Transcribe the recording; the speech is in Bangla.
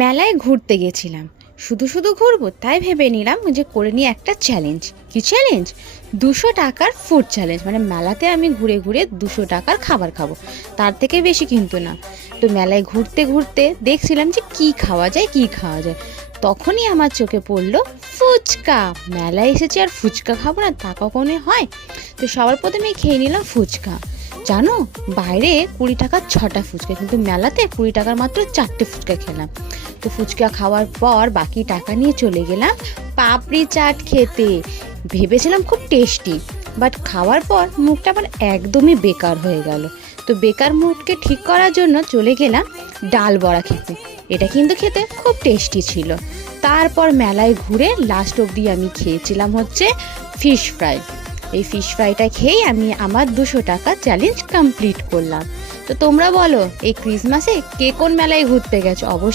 মেলায় ঘুরতে গেছিলাম। শুধু শুধু ঘুরবো তাই ভেবে নিলাম যে করে নিই একটা চ্যালেঞ্জ। কি চ্যালেঞ্জ? 200 টাকার ফুড চ্যালেঞ্জ। মানে মেলাতে আমি ঘুরে ঘুরে 200 টাকার খাবার খাবো, তার থেকে বেশি কিন্তু না। তো মেলায় ঘুরতে ঘুরতে দেখছিলাম যে কি খাওয়া যায় কি খাওয়া যায়। তখনই আমার চোখে পড়লো ফুচকা। মেলায় এসেছি আর ফুচকা খাবো না, তা কখনো হয়? তো সবার প্রথমে খেয়ে নিলাম ফুচকা। জানো, বাইরে 20 টাকার 6টা ফুচকা, কিন্তু মেলাতে 20 টাকার মাত্র 4টে ফুচকা খেলাম। তো ফুচকা খাওয়ার পর বাকি টাকা নিয়ে চলে গেলাম পাপড়ি চাট খেতে। ভেবেছিলাম খুব টেস্টি, বাট খাওয়ার পর মুখটা আমার একদমই বেকার হয়ে গেল। তো বেকার মুখকে ঠিক করার জন্য চলে গেলাম ডাল বড়া খেতে। এটা কিন্তু খেতে খুব টেস্টি ছিল। তারপর মেলায় ঘুরে লাস্ট অবধি আমি খেয়েছিলাম হচ্ছে ফিশ ফ্রাই। এই ফিশ ফ্রাইটা খেয়েই আমি আমার 200 টাকা চ্যালেঞ্জ কমপ্লিট করলাম। তো তোমরা বলো, এই ক্রিসমাসে কে কোন মেলায় ঘুরতে গেছো? অবশ্যই